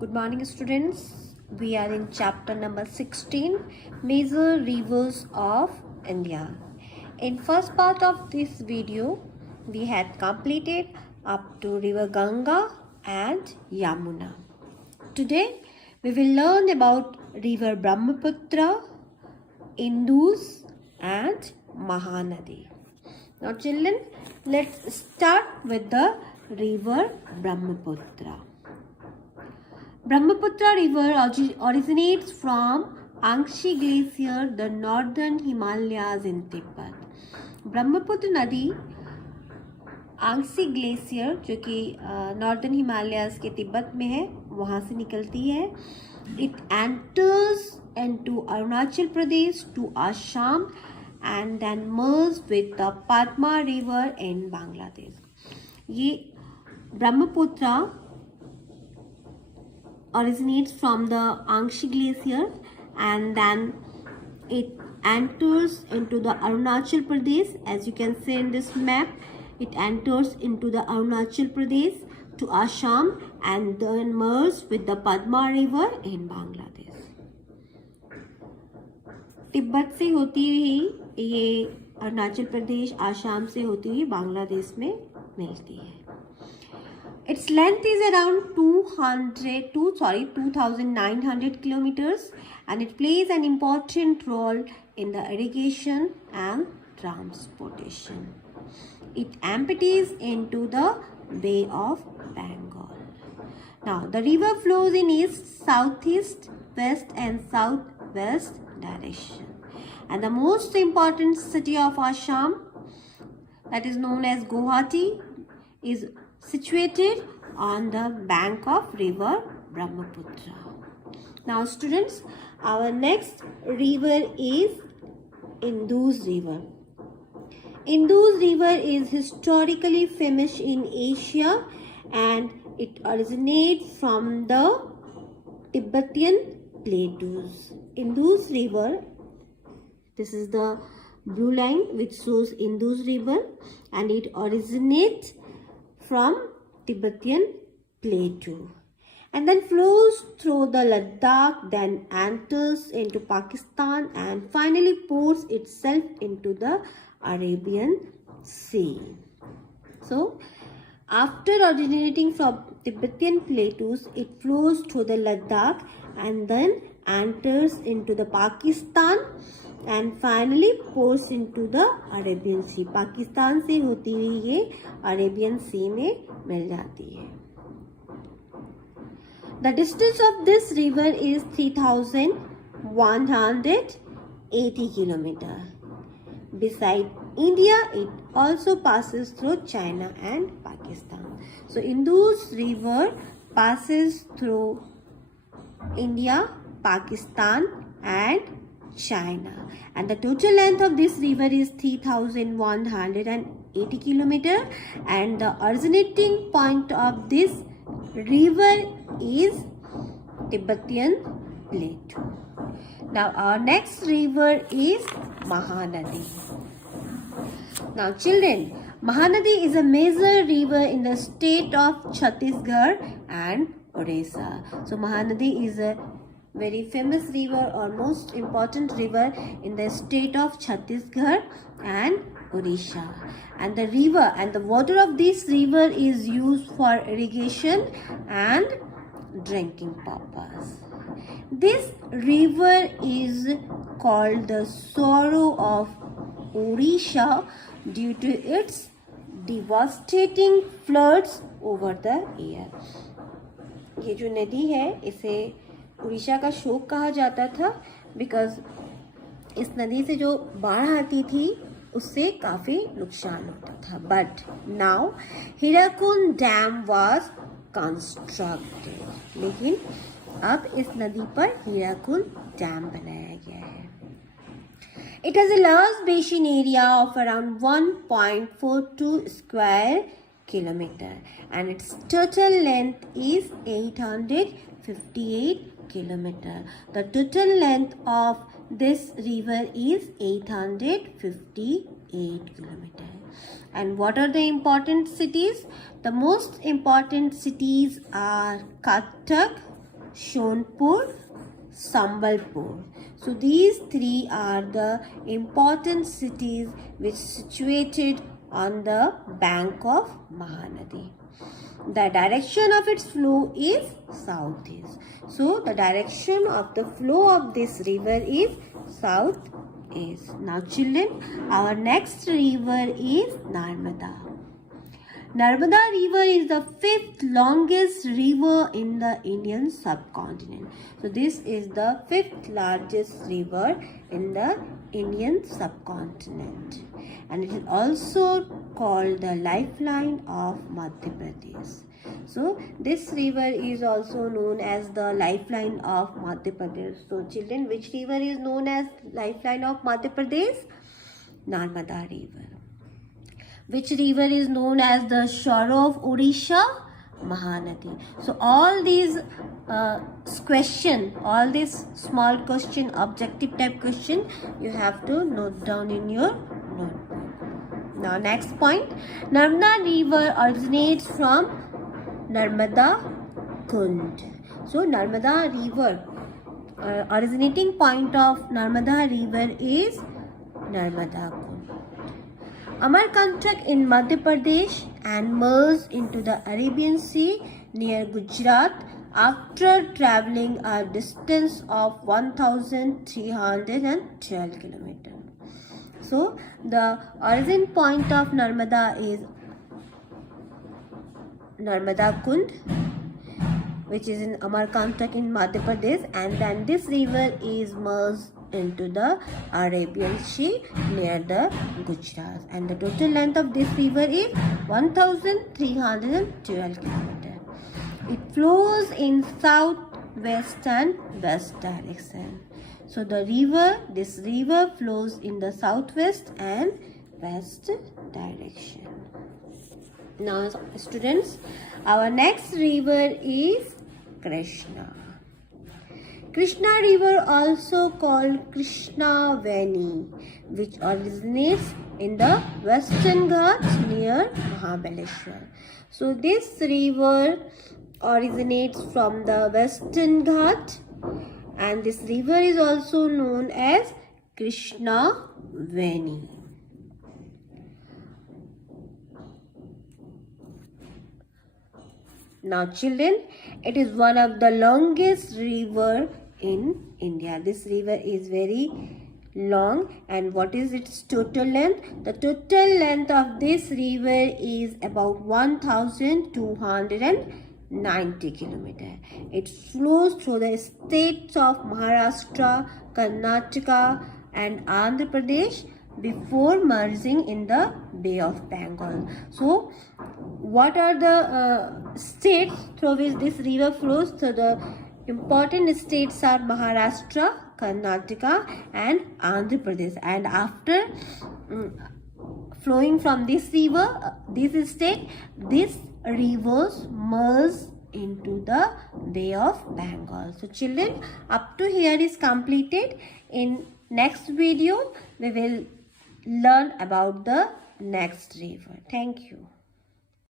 Good morning, students. We are in chapter number 16, Major Rivers of India. In first part of this video, we had completed up to River Ganga and Yamuna. Today, we will learn about River Brahmaputra, Indus and Mahanadi. Now children, let's start with the River Brahmaputra. Brahmaputra river originates from Angshi Glacier, the northern Himalayas in Tibet. Brahmaputra नदी Angsi glacier जो कि northern Himalayas के तिब्बत में है वहाँ से निकलती है. It enters into Arunachal Pradesh to Assam and then merged with the Padma river in Bangladesh. ये Brahmaputra originates from the Angshi glacier and then it enters into the Arunachal Pradesh. As you can see in this map, it enters into the Arunachal Pradesh to Assam and then merges with the Padma river in Bangladesh. Tibet से होती हुई ये अरुणाचल प्रदेश आसाम से होती हुई बांग्लादेश में मिलती है. Its length is around 2,900 kilometers and it plays an important role in the irrigation and transportation. It empties into the Bay of Bengal. Now, the river flows in east, southeast, west and southwest direction. And the most important city of Assam, that is known as Guwahati, is situated on the bank of river Brahmaputra. Now students, our next river is Indus river. Indus river is historically famous in Asia and it originates from the Tibetan plateaus. Indus river, this is the blue line which shows Indus river and it originates from Tibetan plateau and then flows through the Ladakh, then enters into Pakistan and finally pours itself into the Arabian Sea. So, after originating from Tibetan plateaus, it flows through the Ladakh and then enters into the Pakistan and finally pours into the Arabian Sea. Pakistan से होती हुई ये Arabian Sea में मिल जाती है. The distance of this river is 3,180 kilometers. Beside India, it also passes through China and Pakistan. So Indus river passes through India, Pakistan and China, and the total length of this river is 3,180 kilometers and the originating point of this river is Tibetan plateau. Now our next river is Mahanadi. Now children, Mahanadi is a major river in the state of Chhattisgarh and Odisha. So Mahanadi is a very famous river or most important river in the state of Chhattisgarh and Odisha. And the river and the water of this river is used for irrigation and drinking purpose. This river is called the Sorrow of Odisha due to its devastating floods over the year. ये जो नदी है इसे उड़ीसा का शोक कहा जाता था बिकॉज इस नदी से जो बाढ़ आती थी उससे काफ़ी नुकसान होता था. But now Hirakud dam was constructed. लेकिन अब इस नदी पर हीराकुंड डैम बनाया गया है. It has a large basin area of around 1.42 square kilometer and its total length is 858 kilometer. The total length of this river is 858 kilometer. And what are the important cities? The most important cities are Cuttack, Sonpur, Sambalpur. So these three are the important cities which situated on the bank of Mahanadi. The direction of its flow is southeast. So the direction of the flow of this river is southeast. Now children, our next river is Narmada. Narmada river is the fifth longest river in the Indian subcontinent. So this is the fifth largest river in the Indian subcontinent, and it is also called the lifeline of Madhya Pradesh. So this river is also known as the lifeline of Madhya Pradesh. So children, which river is known as lifeline of Madhya Pradesh? Narmada river. Which river is known as the shore of Odisha? Mahanadi. So all these all these small question, objective type question, you have to note down in your notebook. Now next point, Narmada river originates from Narmada Kund. So Narmada river, originating point of Narmada river is Narmada Kund. Amarkantak in Madhya Pradesh and merged into the Arabian Sea near Gujarat after travelling a distance of 1312 kilometers. So the origin point of Narmada is Narmada Kund, which is in Amarkantak in Madhya Pradesh, and then this river is merged into the Arabian Sea near the Gujarat, and the total length of this river is 1312 kilometers. It flows in south, west and west direction. So this river flows in the southwest and west direction. Now students, our next river is Krishna. Krishna river, also called Krishna Veni, which originates in the Western Ghats near Mahabaleshwar. So this river originates from the Western Ghat, and this river is also known as Krishna Veni. Now children, it is one of the longest river in India. This river is very long, and what is its total length? The total length of this river is about 1290 kilometers. It flows through the states of Maharashtra, Karnataka and Andhra Pradesh before merging in the Bay of Bengal. So what are the states through which this river flows? So the important states are Maharashtra, Karnataka and Andhra Pradesh, and after flowing from this river, this rivers merge into the Bay of Bengal. So children, up to here is completed. In next video we will learn about the next river. Thank you.